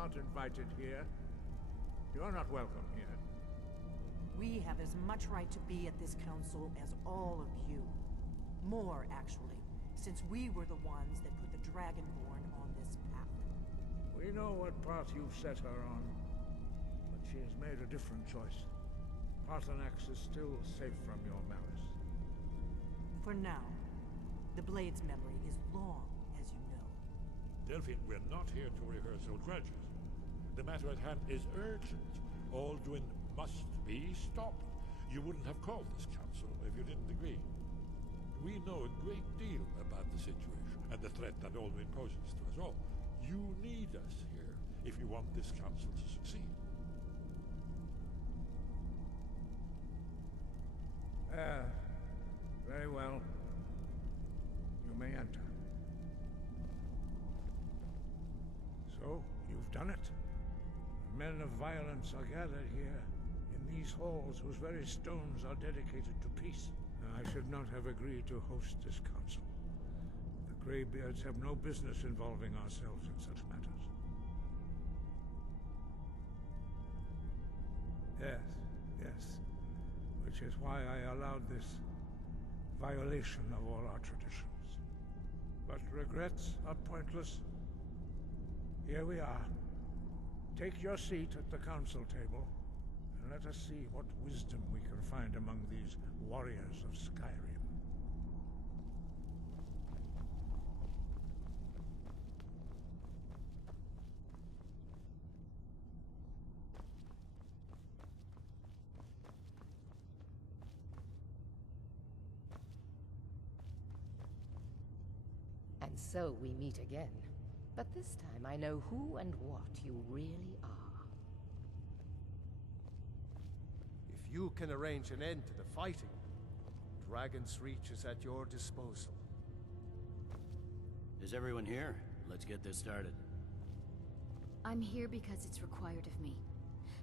not invited here. You're not welcome here. We have as much right to be at this council as all of you. More, actually, since we were the ones that put the Dragonborn on this path. We know what path you've set her on, but she has made a different choice. Paarthurnax is still safe from your malice. For now, the Blade's memory is long, as you know. Delphine, we're not here to rehearse old grudges. The matter at hand is urgent. Alduin must be stopped. You wouldn't have called this council if you didn't agree. We know a great deal about the situation and the threat that Alduin poses to us all. You need us here if you want this council to succeed. Very well. You may enter. So, you've done it. Men of violence are gathered here, in these halls whose very stones are dedicated to peace. I should not have agreed to host this council. The Greybeards have no business involving ourselves in such matters. Yes. Which is why I allowed this violation of all our traditions. But regrets are pointless. Here we are. Take your seat at the council table, and let us see what wisdom we can find among these warriors of Skyrim. And so we meet again. But this time I know who and what you really are. If you can arrange an end to the fighting, Dragon's Reach is at your disposal. Is everyone here? Let's get this started. I'm here because it's required of me.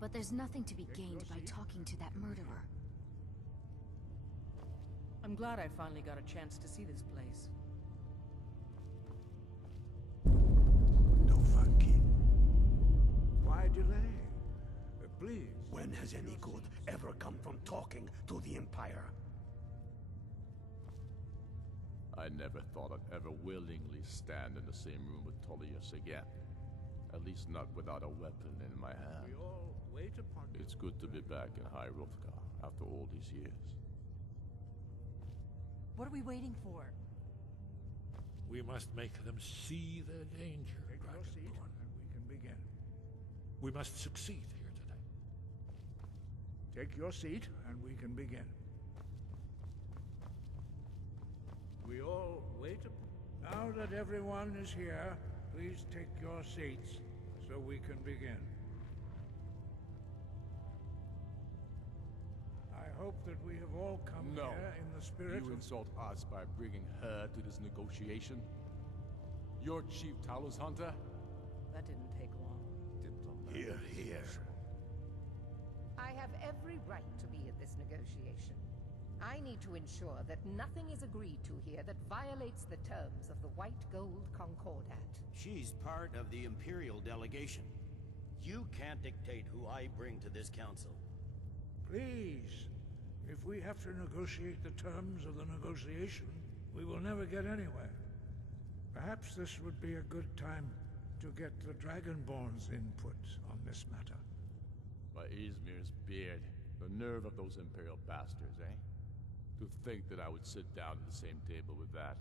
But there's nothing to be gained by talking to that murderer. I'm glad I finally got a chance to see this place. Dovahkiin. Why delay? Please. When has any good ever come from talking to the Empire? I never thought I'd ever willingly stand in the same room with Talos again. At least not without a weapon in my hand. We all wait upon you. It's good to be back in High Hrolfgar after all these years. What are we waiting for? We must make them see the danger, Take your seat, Dragonborn. and we can begin. We must succeed here today. Take your seat, and we can begin. We all wait upon... Now that everyone is here, please take your seats, so we can begin. I hope that we have all come here in the spirit You of... insult us by bringing her to this negotiation? You're Chief Talos Hunter? That didn't take long. Hear, hear. I have every right to be at this negotiation. I need to ensure that nothing is agreed to here that violates the terms of the White Gold Concordat. She's part of the Imperial delegation. You can't dictate who I bring to this council. Please, if we have to negotiate the terms of the negotiation, we will never get anywhere. Perhaps this would be a good time to get the Dragonborn's input on this matter. By Izmir's beard, the nerve of those Imperial bastards, eh? To think that I would sit down at the same table with that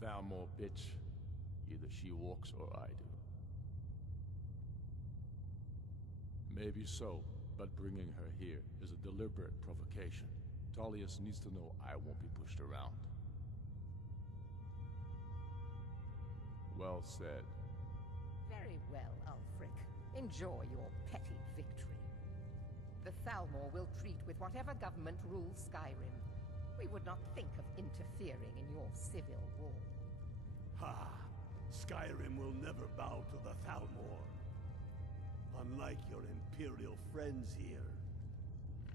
Thalmor bitch. Either she walks or I do. Maybe so, but bringing her here is a deliberate provocation. Talos needs to know I won't be pushed around. Well said. Very well, Ulfric. Enjoy your petty victory. The Thalmor will treat with whatever government rules Skyrim. We would not think of interfering in your civil war. Ha! Skyrim will never bow to the Thalmor. Unlike your Imperial friends here.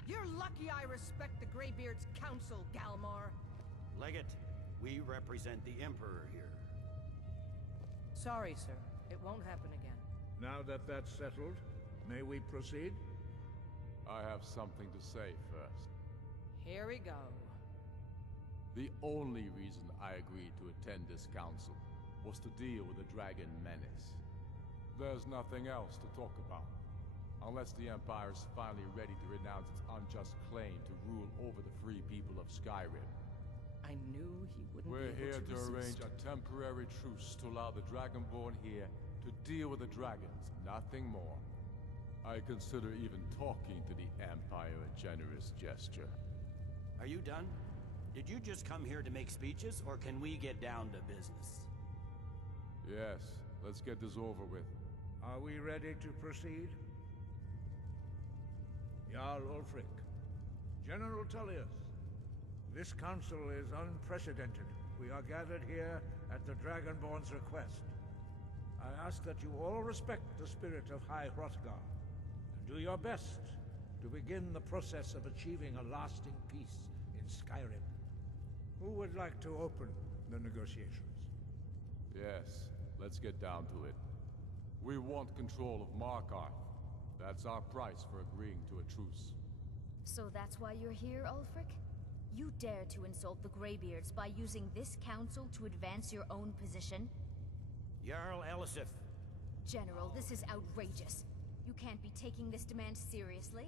You're lucky I respect the Greybeard's counsel, Galmar. Legate, we represent the Emperor here. Sorry, sir. It won't happen again. Now that that's settled, may we proceed? I have something to say first. Here we go. The only reason I agreed to attend this council was to deal with the dragon menace. There's nothing else to talk about. Unless the Empire is finally ready to renounce its unjust claim to rule over the free people of Skyrim. I knew he wouldn't We're be able here to arrange resist. a temporary truce to allow the Dragonborn here to deal with the dragons, nothing more. I consider even talking to the Empire a generous gesture. Are you done? Did you just come here to make speeches, or can we get down to business? Yes, let's get this over with. Are we ready to proceed? Jarl Ulfric, General Tullius, this council is unprecedented. We are gathered here at the Dragonborn's request. I ask that you all respect the spirit of High Hrothgar, and do your best to begin the process of achieving a lasting peace in Skyrim. Who would like to open the negotiations? Yes, let's get down to it. We want control of Markarth. That's our price for agreeing to a truce. So that's why you're here, Ulfric? You dare to insult the Greybeards by using this council to advance your own position? Jarl Elisif. General, this is outrageous. You can't be taking this demand seriously.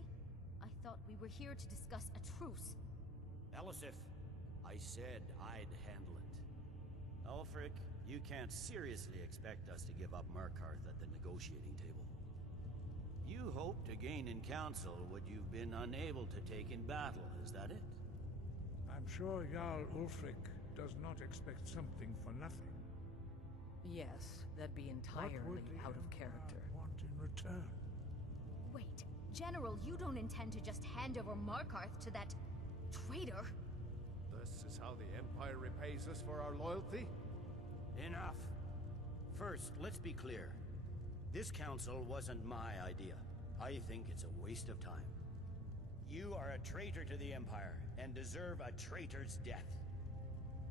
I thought we were here to discuss a truce. Elisif, I said I'd handle it. Ulfric, you can't seriously expect us to give up Markarth at the negotiating table. You hoped to gain in council what you've been unable to take in battle, is that it? I'm sure Jarl Ulfric does not expect something for nothing. Yes, that'd be What entirely would the out of Empire character. want in return? Wait, General, you don't intend to just hand over Markarth to that traitor? This is how the Empire repays us for our loyalty? Enough. First, let's be clear. This council wasn't my idea. I think it's a waste of time. You are a traitor to the Empire, and deserve a traitor's death.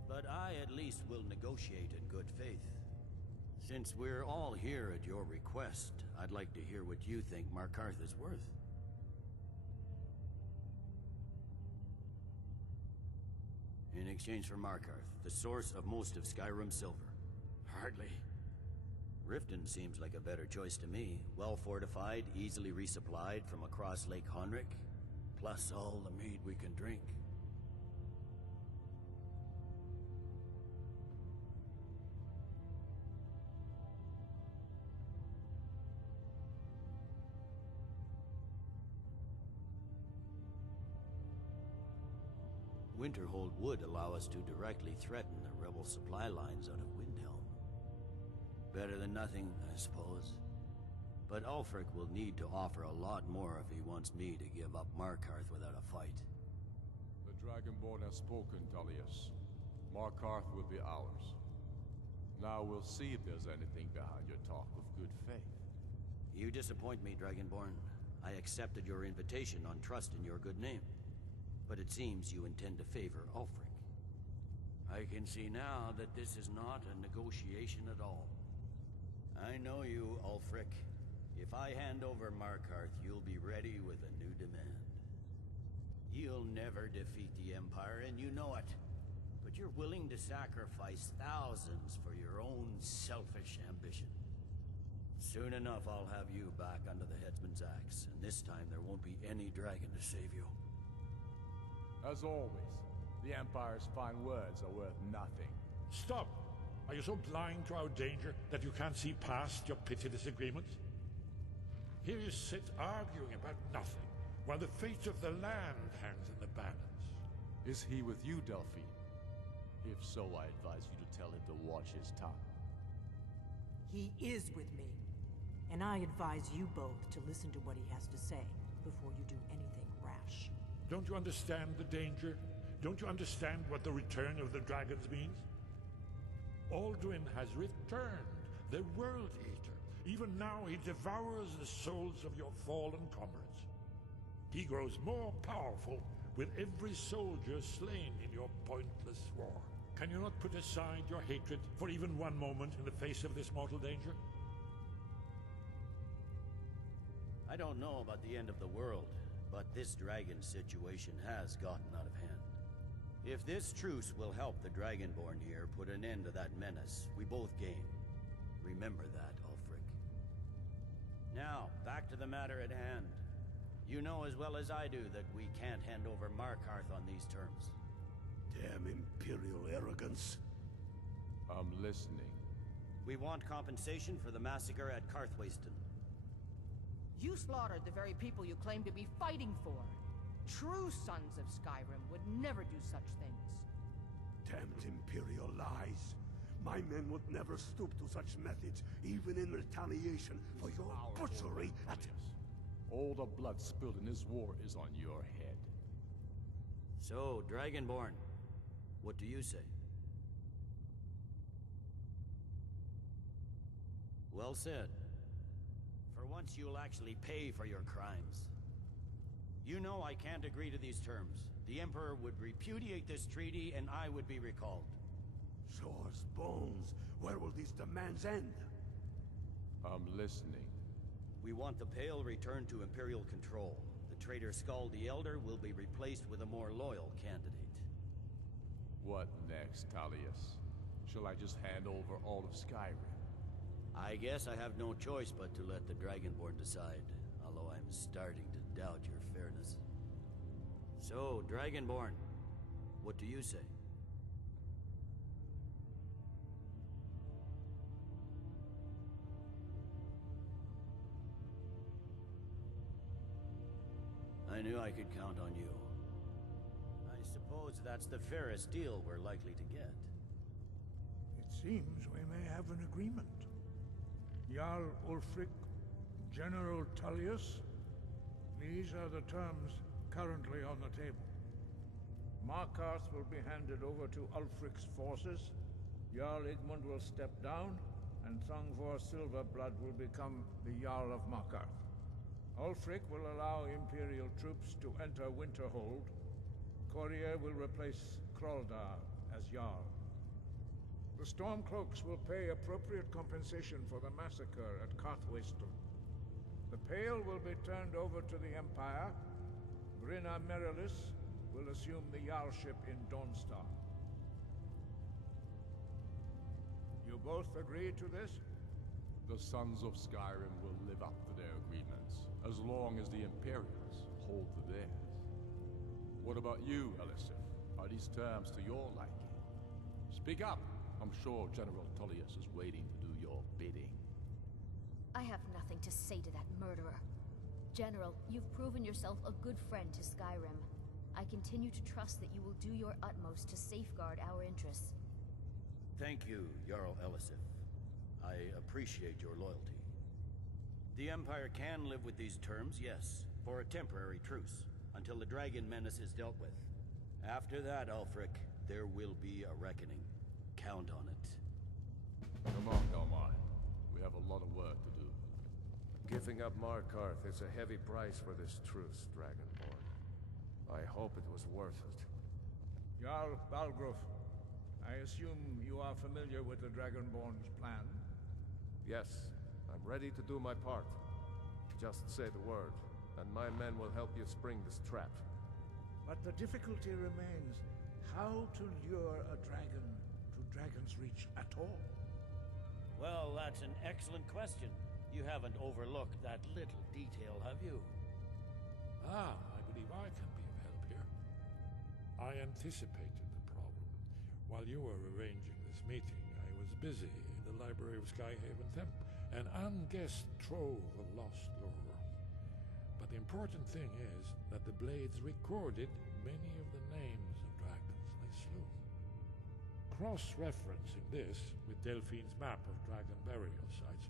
But I at least will negotiate in good faith. Since we're all here at your request, I'd like to hear what you think Markarth is worth. In exchange for Markarth, the source of most of Skyrim's silver. Hardly. Riften seems like a better choice to me. Well fortified, easily resupplied from across Lake Honric, plus all the mead we can drink. Winterhold would allow us to directly threaten the rebel supply lines out of Windhelm. Better than nothing, I suppose. But Ulfric will need to offer a lot more if he wants me to give up Markarth without a fight. The Dragonborn has spoken, Tullius. Markarth will be ours. Now we'll see if there's anything behind your talk of good faith. You disappoint me, Dragonborn. I accepted your invitation on trust in your good name. But it seems you intend to favor Ulfric. I can see now that this is not a negotiation at all. I know you, Ulfric. If I hand over Markarth, you'll be ready with a new demand. You'll never defeat the Empire, and you know it. But you're willing to sacrifice thousands for your own selfish ambition. Soon enough, I'll have you back under the headsman's axe, and this time there won't be any dragon to save you. As always, the Empire's fine words are worth nothing. Stop! Are you so blind to our danger that you can't see past your petty disagreements? Here you sit arguing about nothing, while the fate of the land hangs in the balance. Is he with you, Delphine? If so, I advise you to tell him to watch his tongue. He is with me. And I advise you both to listen to what he has to say before you do anything rash. Don't you understand the danger? Don't you understand what the return of the dragons means? Alduin has returned, the World Eater. Even now he devours the souls of your fallen comrades. He grows more powerful with every soldier slain in your pointless war. Can you not put aside your hatred for even one moment in the face of this mortal danger? I don't know about the end of the world, but this dragon situation has gotten out of hand. If this truce will help the Dragonborn here put an end to that menace, we both gain. Remember that, Ulfric. Now, back to the matter at hand. You know as well as I do that we can't hand over Markarth on these terms. Damn Imperial arrogance. I'm listening. We want compensation for the massacre at Karthwasten. You slaughtered the very people you claim to be fighting for. True sons of Skyrim would never do such things. Damned Imperial lies. My men would never stoop to such methods, even in retaliation for your butchery at... All the blood spilled in this war is on your head. So, Dragonborn, what do you say? Well said. For once you'll actually pay for your crimes. You know I can't agree to these terms. The Emperor would repudiate this treaty and I would be recalled. Show us bones. Where will these demands end? I'm listening. We want the Pale returned to Imperial control. The traitor Skald the Elder will be replaced with a more loyal candidate. What next, Talos? Shall I just hand over all of Skyrim? I guess I have no choice but to let the Dragonborn decide, although I'm starting to doubt your fairness. So, Dragonborn, what do you say? I knew I could count on you. I suppose that's the fairest deal we're likely to get. It seems we may have an agreement. Jarl Ulfric, General Tullius, these are the terms currently on the table. Markarth will be handed over to Ulfric's forces, Jarl Igmund will step down, and Thongvor Silverblood will become the Jarl of Markarth. Ulfric will allow Imperial troops to enter Winterhold. Courier will replace Kraldar as Jarl. The Stormcloaks will pay appropriate compensation for the massacre at Karthwasten. The Pale will be turned over to the Empire. Brynna Merilis will assume the Jarlship in Dawnstar. You both agree to this? The Sons of Skyrim will live up to their agreements, as long as the Imperials hold to theirs. What about you, Elisif? Are these terms to your liking? Speak up! I'm sure General Tullius is waiting to do your bidding. I have nothing to say to that murderer. General, you've proven yourself a good friend to Skyrim. I continue to trust that you will do your utmost to safeguard our interests. Thank you, Jarl Elisif. I appreciate your loyalty. The Empire can live with these terms, yes, for a temporary truce, until the dragon menace is dealt with. After that, Ulfric, there will be a reckoning. Count on it. Come on, Delmar. We have a lot of work to do. Giving up Markarth is a heavy price for this truce, Dragonborn. I hope it was worth it. Jarl Balgruuf, I assume you are familiar with the Dragonborn's plan? Yes, I'm ready to do my part. Just say the word, and my men will help you spring this trap. But the difficulty remains how to lure a dragon to Dragon's Reach at all. Well, that's an excellent question. You haven't overlooked that little detail, have you? Ah, I believe I can be of help here. I anticipated the problem. While you were arranging this meeting, I was busy in the library of Skyhaven Temp, an unguessed trove of lost lore. But the important thing is that the Blades recorded many of the names of dragons they slew. Cross-referencing this with Delphine's map of dragon burial sites,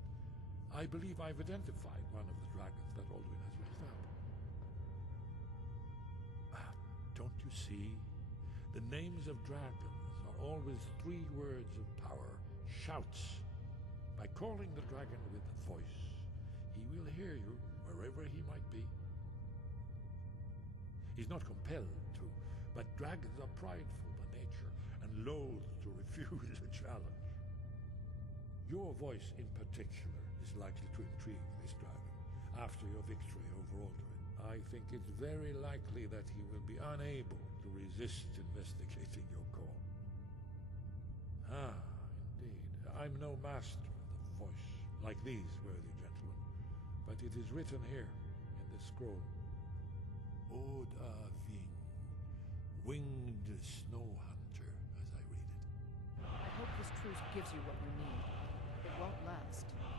I believe I've identified one of the dragons that Alduin has raised up. Don't you see? The names of dragons are always 3 words of power, shouts. By calling the dragon with a voice, he will hear you wherever he might be. He's not compelled to, but dragons are prideful by nature and loath to refuse a challenge. Your voice in particular is likely to intrigue this dragon. after your victory over Aldrin, I think it's very likely that he will be unable to resist investigating your call. Ah, indeed. I'm no master of the voice, like these worthy gentlemen, but it is written here in this scroll. Dovahkiin, winged snow hunter, as I read it. I hope this truce gives you what you need. It won't last.